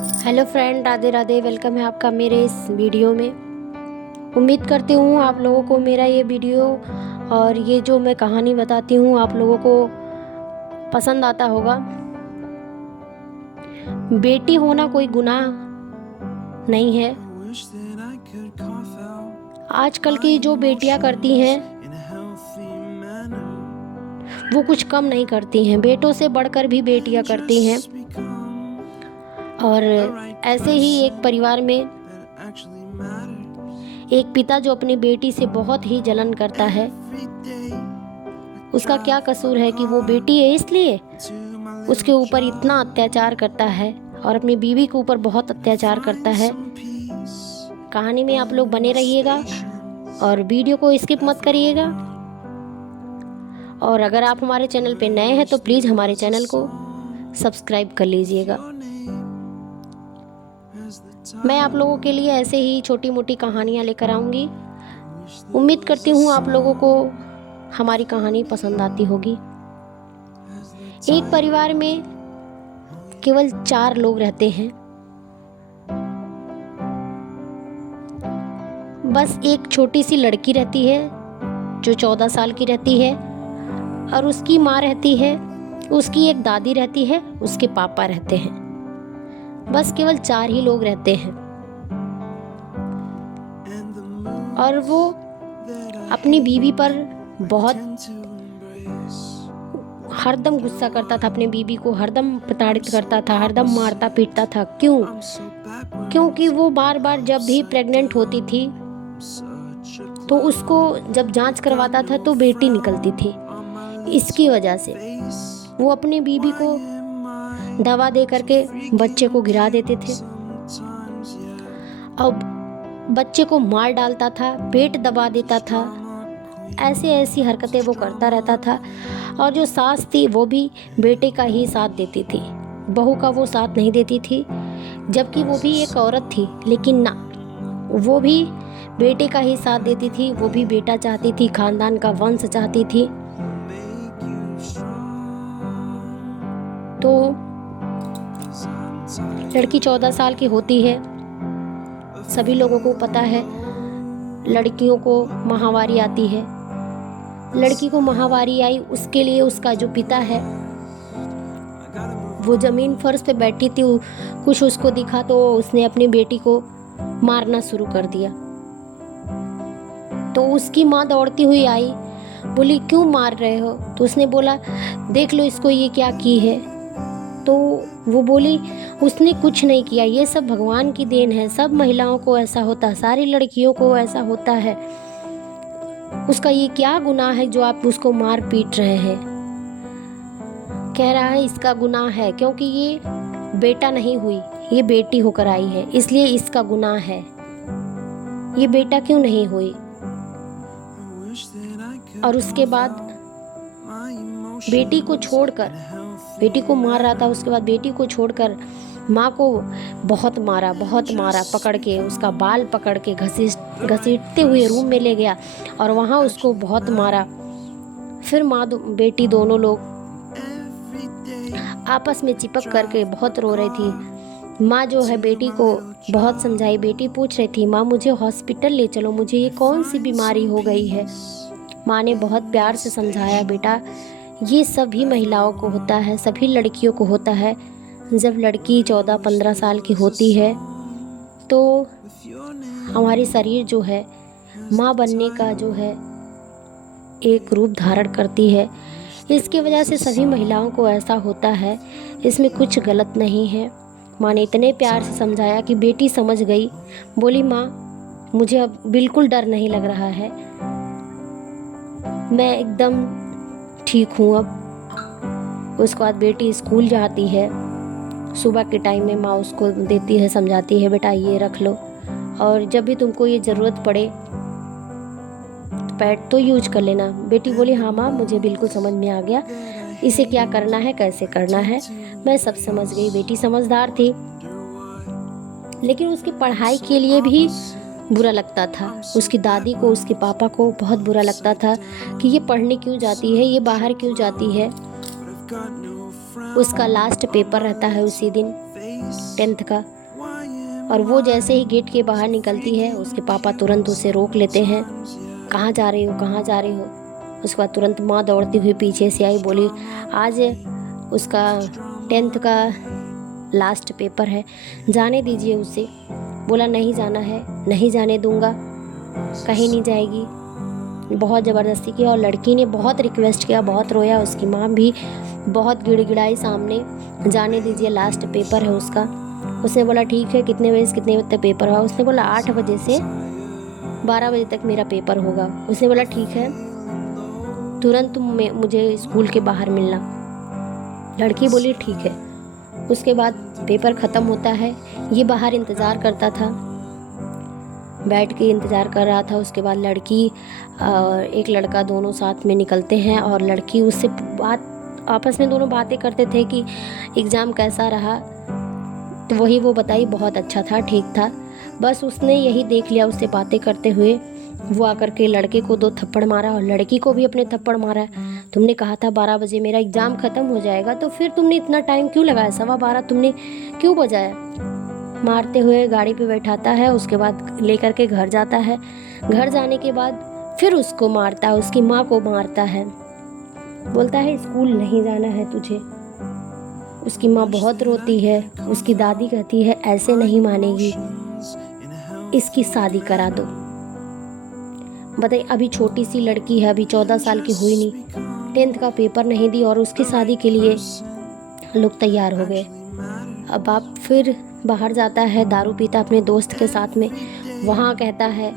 Hello friend, Radhe Radhe. Welcome है आपका मेरे इस वीडियो में। उम्मीद करती हूँ आप लोगों को मेरा ये वीडियो और ये जो मैं कहानी बताती हूँ आप लोगों को पसंद आता होगा। बेटी होना कोई गुनाह नहीं है। आजकल की जो बेटियां करती हैं वो कुछ कम नहीं करती हैं, बेटों से बढ़कर भी बेटियां करती हैं। और ऐसे ही एक परिवार में एक पिता जो अपनी बेटी से बहुत ही जलन करता है। उसका क्या कसूर है कि वो बेटी है इसलिए उसके ऊपर इतना अत्याचार करता है और अपनी बीवी के ऊपर बहुत अत्याचार करता है। कहानी में आप लोग बने रहिएगा और वीडियो को स्किप मत करिएगा। और अगर आप हमारे चैनल पे नए हैं तो प्लीज़ हमारे चैनल को सब्सक्राइब कर लीजिएगा। मैं आप लोगों के लिए ऐसे ही छोटी मोटी कहानियाँ लेकर आऊँगी। उम्मीद करती हूँ आप लोगों को हमारी कहानी पसंद आती होगी। एक परिवार में केवल 4 लोग रहते हैं। बस एक छोटी सी लड़की रहती है जो 14 साल की रहती है और उसकी माँ रहती है, उसकी एक दादी रहती है, उसके पापा रहते हैं। बस केवल 4 ही लोग रहते हैं। और वो अपनी बीवी पर बहुत हरदम गुस्सा करता था, अपनी बीवी को हरदम प्रताड़ित करता था, हरदम मारता पीटता था। क्योंकि वो बार बार जब भी प्रेग्नेंट होती थी तो उसको जब जांच करवाता था तो बेटी निकलती थी। इसकी वजह से वो अपनी बीवी को दवा दे करके बच्चे को गिरा देते थे। अब बच्चे को मार डालता था, पेट दबा देता था। ऐसी हरकतें वो करता रहता था। और जो सास थी वो भी बेटे का ही साथ देती थी, बहू का वो साथ नहीं देती थी। जबकि वो भी एक औरत थी, लेकिन ना, वो भी बेटे का ही साथ देती थी। वो भी बेटा चाहती थी, खानदान का वंश चाहती थी। तो लड़की 14 साल की होती है। सभी लोगों को पता है लड़कियों को माहवारी आती है। लड़की को माहवारी आई, उसके लिए उसका जो पिता है वो जमीन फर्श पे बैठी थी। कुछ उसको दिखा तो उसने अपनी बेटी को मारना शुरू कर दिया। तो उसकी माँ दौड़ती हुई आई, बोली क्यों मार रहे हो? तो उसने बोला देख लो इसको, ये क्या की है। तो वो बोली उसने कुछ नहीं किया, ये सब भगवान की देन है। सब महिलाओं को ऐसा होता है, सारी लड़कियों को ऐसा होता है। उसका ये क्या गुनाह है जो आप उसको मार पीट रहे हैं? कह रहा है इसका गुनाह है क्योंकि ये बेटा नहीं हुई, ये बेटी होकर आई है, इसलिए इसका गुनाह है। ये बेटा क्यों नहीं हुई? और उसके बाद बेटी को छोड़कर, बेटी को मार रहा था, उसके बाद बेटी को छोड़कर माँ को बहुत मारा पकड़ के, उसका बाल पकड़ के घसीटते हुए रूम में ले गया और वहाँ उसको बहुत मारा। फिर माँ बेटी दोनों लोग आपस में चिपक करके बहुत रो रही थी। माँ जो है बेटी को बहुत समझाई। बेटी पूछ रही थी माँ मुझे हॉस्पिटल ले चलो, मुझे ये कौन सी बीमारी हो गई है। माँ ने बहुत प्यार से समझाया, बेटा ये सभी महिलाओं को होता है, सभी लड़कियों को होता है। जब लड़की 14-15 साल की होती है तो हमारी शरीर जो है माँ बनने का जो है एक रूप धारण करती है। इसकी वजह से सभी महिलाओं को ऐसा होता है, इसमें कुछ गलत नहीं है। माँ ने इतने प्यार से समझाया कि बेटी समझ गई। बोली माँ मुझे अब बिल्कुल डर नहीं लग रहा है, मैं एकदम ठीक हूँ अब। उसके बाद बेटी स्कूल जाती है। सुबह के टाइम में माँ उसको देती है, समझाती है बेटा ये रख लो और जब भी तुमको ये ज़रूरत पड़े पैड तो यूज कर लेना। बेटी बोली हाँ माँ मुझे बिल्कुल समझ में आ गया, इसे क्या करना है कैसे करना है, मैं सब समझ गई। बेटी समझदार थी, लेकिन उसकी पढ़ाई के लिए भी बुरा लगता था। उसकी दादी को, उसके पापा को बहुत बुरा लगता था कि ये पढ़ने क्यों जाती है, ये बाहर क्यों जाती है। उसका लास्ट पेपर रहता है उसी दिन। 10th का। और वो जैसे ही गेट के बाहर निकलती है उसके पापा तुरंत उसे रोक लेते हैं, कहाँ जा रही हो, कहाँ जा रही हो। उसके बाद तुरंत माँ दौड़ती हुई पीछे से आई, बोली आज उसका 10th का लास्ट पेपर है, जाने दीजिए उसे। बोला नहीं जाना है, नहीं जाने दूंगा, कहीं नहीं जाएगी। बहुत ज़बरदस्ती किया और लड़की ने बहुत रिक्वेस्ट किया, बहुत रोया। उसकी माँ भी बहुत गिड़गिड़ाई सामने, जाने दीजिए लास्ट पेपर है उसका। उसने बोला ठीक है, कितने बजे से कितने बजे तक पेपर हुआ। उसने बोला 8 बजे से 12 बजे तक मेरा पेपर होगा। उसने बोला ठीक है, तुरंत मुझे स्कूल के बाहर मिलना। लड़की बोली ठीक है। उसके बाद पेपर ख़त्म होता है, ये बाहर इंतज़ार करता था, बैठ के इंतज़ार कर रहा था। उसके बाद लड़की और एक लड़का दोनों साथ में निकलते हैं और लड़की उससे आपस में दोनों बातें करते थे कि एग्ज़ाम कैसा रहा। तो वही वो बताई बहुत अच्छा था, ठीक था। बस उसने यही देख लिया उससे बातें करते हुए, वो आकर के लड़के को 2 थप्पड़ मारा और लड़की को भी अपने थप्पड़ मारा। तुमने कहा था 12 बजे मेरा एग्ज़ाम ख़त्म हो जाएगा, तो फिर तुमने इतना टाइम क्यों लगाया, 12:15 तुमने क्यों बजाया। मारते हुए गाड़ी पे बैठाता है। उसके बाद लेकर के घर जाता है। घर जाने के बाद फिर उसको मारता है, उसकी माँ को मारता है, बोलता है स्कूल नहीं जाना है तुझे। उसकी माँ बहुत रोती है। उसकी दादी कहती है ऐसे नहीं मानेगी, इसकी शादी करा दो। बताइए, अभी छोटी सी लड़की है, अभी 14 साल की हुई नहीं, 10th का पेपर नहीं दी और उसकी शादी के लिए लोग तैयार हो गए। अब आप फिर बाहर जाता है, दारू पीता अपने दोस्त के साथ में। वहाँ कहता है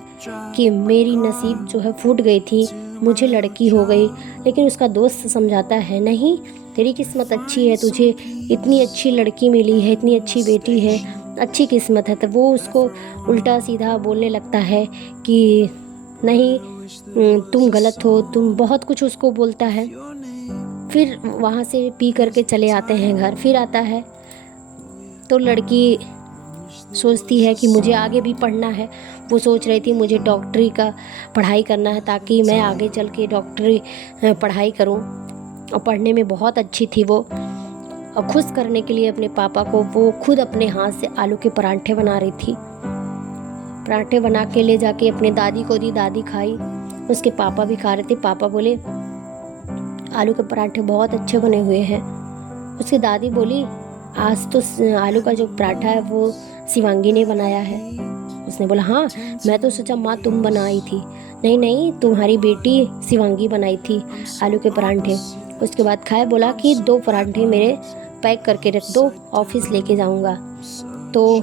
कि मेरी नसीब जो है फूट गई थी, मुझे लड़की हो गई। लेकिन उसका दोस्त समझाता है नहीं, तेरी किस्मत अच्छी है, तुझे इतनी अच्छी लड़की मिली है, इतनी अच्छी बेटी है, अच्छी किस्मत है। तो वो उसको उल्टा सीधा बोलने लगता है कि नहीं तुम गलत हो, तुम बहुत कुछ उसको बोलता है। फिर वहाँ से पी करके चले आते हैं घर। फिर आता है तो लड़की सोचती है कि मुझे आगे भी पढ़ना है। वो सोच रही थी मुझे डॉक्टरी का पढ़ाई करना है ताकि मैं आगे चल के डॉक्टरी पढ़ाई करूं। और पढ़ने में बहुत अच्छी थी वो। और खुश करने के लिए अपने पापा को वो खुद अपने हाथ से आलू के परांठे बना रही थी। परांठे बना के ले जाके अपने दादी को दी, दादी खाई, उसके पापा भी खा रहे थे। पापा बोले आलू के परांठे बहुत अच्छे बने हुए हैं। उसकी दादी बोली आज तो आलू का जो पराठा है वो शिवांगी ने बनाया है। उसने बोला हाँ, मैं तो सोचा माँ तुम बनाई थी। नहीं नहीं, तुम्हारी बेटी शिवांगी बनाई थी आलू के परांठे। उसके बाद खाए, बोला कि 2 परांठे मेरे पैक करके रख दो, ऑफिस लेके जाऊंगा। तो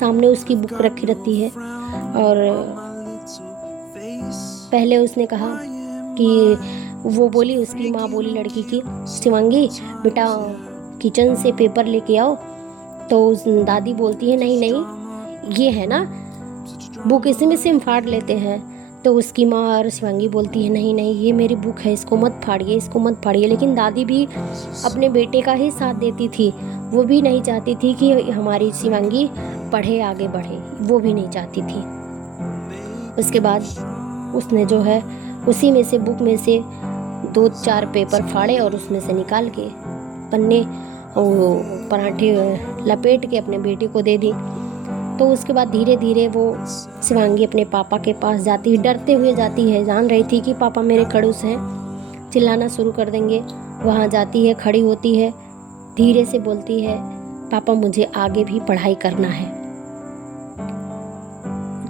सामने उसकी बुक रखी रहती है और पहले उसने कहा कि वो बोली, उसकी माँ बोली लड़की की, शिवांगी बेटा किचन से पेपर लेके आओ। तो उस दादी बोलती है नहीं नहीं, ये है ना बुक, इसी में से हम फाड़ लेते हैं। तो उसकी माँ और शिवांगी बोलती है नहीं नहीं, ये मेरी बुक है, इसको मत फाड़िए, इसको मत फाड़िए। लेकिन दादी भी अपने बेटे का ही साथ देती थी। वो भी नहीं चाहती थी कि हमारी शिवांगी पढ़े, आगे बढ़े, वो भी नहीं चाहती थी। उसके बाद उसने जो है उसी में से, बुक में से 2-4 पेपर फाड़े और उसमें से निकाल के पन्ने और पराठे लपेट के अपने बेटे को दे दी। तो उसके बाद धीरे धीरे वो शिवांगी अपने पापा के पास जाती है, डरते हुए जाती है, जान रही थी कि पापा मेरे खड़ूस हैं, चिल्लाना शुरू कर देंगे। वहाँ जाती है, खड़ी होती है, धीरे से बोलती है पापा मुझे आगे भी पढ़ाई करना है।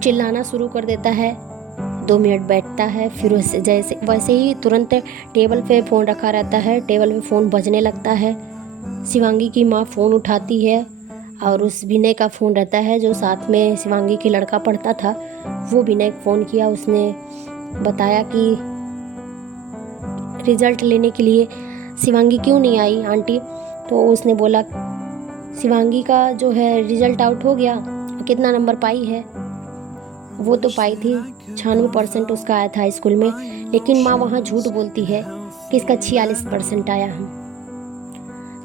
चिल्लाना शुरू कर देता है। 2 मिनट बैठता है, फिर जैसे वैसे ही तुरंत टेबल पे फ़ोन रखा रहता है, टेबल पे फ़ोन बजने लगता है। शिवांगी की माँ फ़ोन उठाती है और उस विनय का फ़ोन रहता है जो साथ में शिवांगी के लड़का पढ़ता था। वो विनय फ़ोन किया, उसने बताया कि रिज़ल्ट लेने के लिए शिवांगी क्यों नहीं आई आंटी। तो उसने बोला शिवांगी का जो है रिज़ल्ट आउट हो गया, कितना नंबर पाई है। वो तो पाई थी 96% उसका आया था स्कूल में, लेकिन माँ वहाँ झूठ बोलती है कि इसका 46% आया है।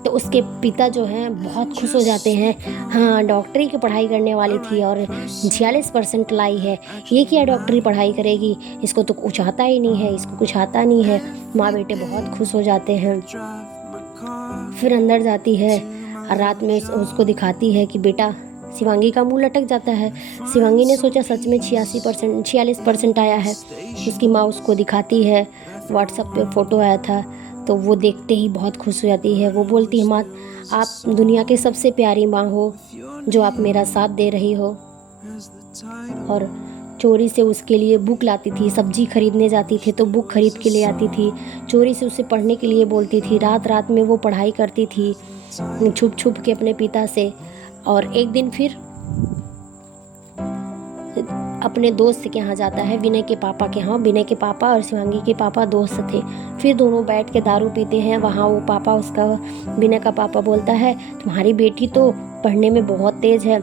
तो उसके पिता जो हैं बहुत खुश हो जाते हैं, हाँ डॉक्टरी की पढ़ाई करने वाली थी और 46% लाई है, ये क्या डॉक्टरी पढ़ाई करेगी, इसको तो कुछ आता ही नहीं है, इसको कुछ आता नहीं है। माँ बेटे बहुत खुश हो जाते हैं। फिर अंदर जाती है और रात में उसको दिखाती है कि बेटा, शिवांगी का मुंह लटक जाता है। शिवांगी ने सोचा सच में 46% आया है। उसकी माँ उसको दिखाती है, व्हाट्सएप पे फ़ोटो आया था, तो वो देखते ही बहुत खुश हो जाती है। वो बोलती है, माँ आप दुनिया की सबसे प्यारी माँ हो, जो आप मेरा साथ दे रही हो। और चोरी से उसके लिए बुक लाती थी, सब्जी खरीदने जाती थी तो बुक खरीद के ले आती थी, चोरी से उसे पढ़ने के लिए बोलती थी, रात रात में वो पढ़ाई करती थी छुप छुप के अपने पिता से। और एक दिन फिर अपने दोस्त के यहाँ जाता है, विनय के पापा के यहाँ। विनय के पापा और शिवांगी के पापा दोस्त थे। फिर दोनों बैठ के दारू पीते हैं वहाँ। वो पापा, उसका विनय का पापा बोलता है, तुम्हारी बेटी तो पढ़ने में बहुत तेज़ है,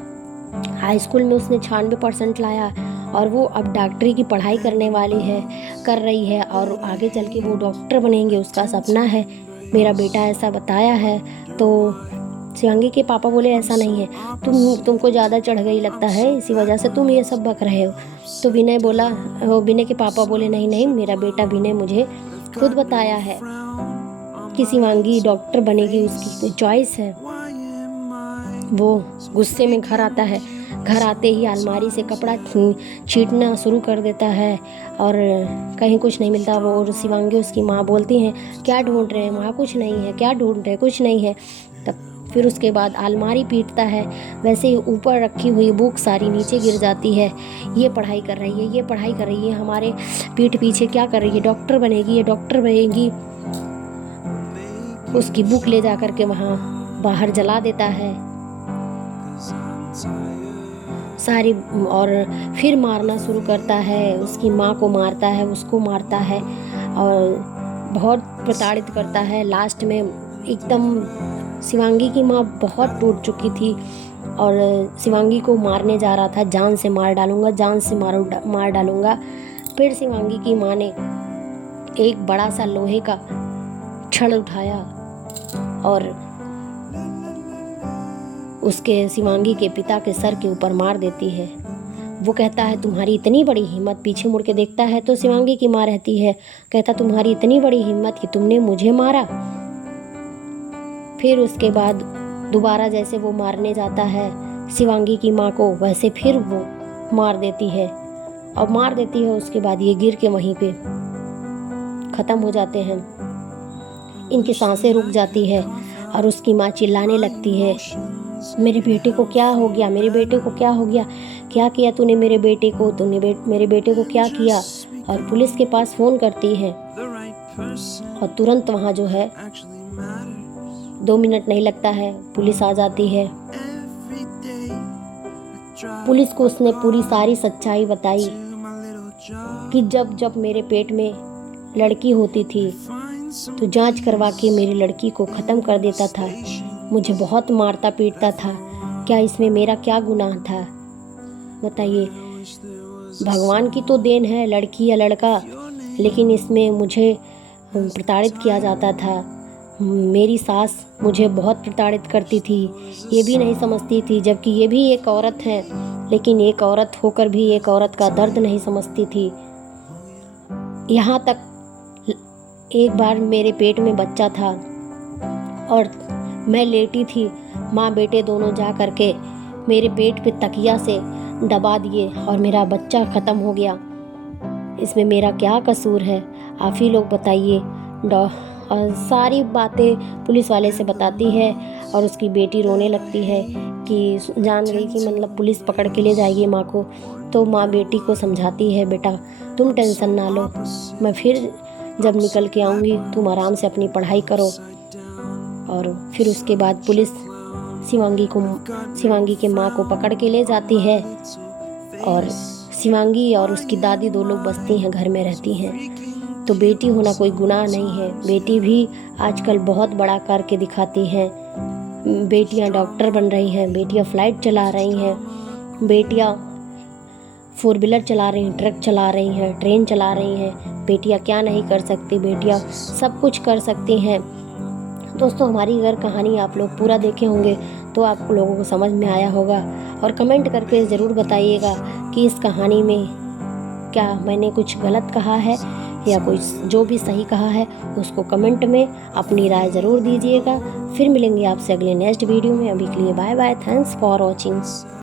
हाई स्कूल में उसने 96% लाया और वो अब डॉक्टरी की पढ़ाई कर रही है और आगे चल के वो डॉक्टर बनेंगे, उसका सपना है, मेरा बेटा ऐसा बताया है। तो शिवांगी के पापा बोले, ऐसा नहीं है, तुमको ज़्यादा चढ़ गई लगता है, इसी वजह से तुम ये सब बक रहे हो। तो विनय के पापा बोले, नहीं नहीं, मेरा बेटा विनय मुझे खुद बताया है कि शिवांगी डॉक्टर बनेगी, उसकी चॉइस है। वो गुस्से में घर आता है। घर आते ही अलमारी से कपड़ा छींटना शुरू कर देता है और कहीं कुछ नहीं मिलता। वो और शिवांगी, उसकी माँ बोलती हैं, क्या ढूंढ रहे हैं माँ? कुछ नहीं है। क्या ढूंढ रहे? कुछ नहीं है। तब फिर उसके बाद अलमारी पीटता है, वैसे ही ऊपर रखी हुई बुक सारी नीचे गिर जाती है। ये पढ़ाई कर रही है, ये पढ़ाई कर रही है, हमारे पीठ पीछे क्या कर रही है? डॉक्टर बनेगी, ये डॉक्टर बनेगी। उसकी बुक ले जा करके वहाँ बाहर जला देता है सारी, और फिर मारना शुरू करता है। उसकी माँ को मारता है, उसको मारता है और बहुत प्रताड़ित करता है। लास्ट में एकदम शिवांगी की माँ बहुत टूट चुकी थी और शिवांगी को मारने जा रहा था, जान से मार डालूंगा, जान से मार डालूंगा। फिर शिवांगी की माँ ने एक बड़ा सा लोहे का छड़ उठाया और उसके शिवांगी के पिता के सर के ऊपर मार देती है। वो कहता है, तुम्हारी इतनी बड़ी हिम्मत। पीछे मुड़ के देखता है तो शिवांगी की माँ रहती है। कहता, तुम्हारी इतनी बड़ी हिम्मत कि तुमने मुझे मारा। फिर उसके बाद दोबारा जैसे वो मारने जाता है शिवांगी की माँ को, वैसे फिर वो मार देती है। और मार देती है उसके बाद ये गिर के वहीं पे ख़त्म हो जाते हैं। इनकी सांसें रुक जाती है और उसकी माँ चिल्लाने लगती है, मेरे बेटे को क्या हो गया? मेरे बेटे को क्या हो गया? क्या किया तूने मेरे बेटे को? मेरे बेटे को क्या किया? और पुलिस के पास फ़ोन करती है और तुरंत वहाँ जो है 2 मिनट नहीं लगता है, पुलिस आ जाती है। पुलिस को उसने पूरी सारी सच्चाई बताई कि जब जब मेरे पेट में लड़की होती थी तो जांच करवा के मेरी लड़की को ख़त्म कर देता था, मुझे बहुत मारता पीटता था। क्या इसमें मेरा क्या गुनाह था? बताइए। भगवान की तो देन है लड़की या लड़का, लेकिन इसमें मुझे प्रताड़ित किया जाता था। मेरी सास मुझे बहुत प्रताड़ित करती थी, ये भी नहीं समझती थी, जबकि ये भी एक औरत है, लेकिन एक औरत होकर भी एक औरत का दर्द नहीं समझती थी। यहाँ तक एक बार मेरे पेट में बच्चा था और मैं लेटी थी, माँ बेटे दोनों जा करके मेरे पेट पे तकिया से दबा दिए और मेरा बच्चा ख़त्म हो गया। इसमें मेरा क्या कसूर है? आप ही लोग बताइए। और सारी बातें पुलिस वाले से बताती है और उसकी बेटी रोने लगती है कि जान गई कि मतलब पुलिस पकड़ के ले जाएगी माँ को। तो माँ बेटी को समझाती है, बेटा तुम टेंशन ना लो, मैं फिर जब निकल के आऊँगी तुम आराम से अपनी पढ़ाई करो। और फिर उसके बाद पुलिस शिवांगी के माँ को पकड़ के ले जाती है और शिवांगी और उसकी दादी 2 लोग बसती हैं, घर में रहती हैं। तो बेटी होना कोई गुनाह नहीं है। बेटी भी आजकल बहुत बड़ा करके दिखाती हैं। बेटियां डॉक्टर बन रही हैं, बेटियां फ्लाइट चला रही हैं, बेटियां 4 व्हीलर चला रही हैं, ट्रक चला रही हैं, ट्रेन चला रही हैं। बेटियां क्या नहीं कर सकती? बेटियां सब कुछ कर सकती हैं। दोस्तों, हमारी अगर कहानी आप लोग पूरा देखे होंगे तो आप लोगों को समझ में आया होगा। और कमेंट करके ज़रूर बताइएगा कि इस कहानी में क्या मैंने कुछ गलत कहा है या कोई जो भी सही कहा है उसको कमेंट में अपनी राय ज़रूर दीजिएगा। फिर मिलेंगे आपसे अगले नेक्स्ट वीडियो में। अभी के लिए bye bye, thanks for watching.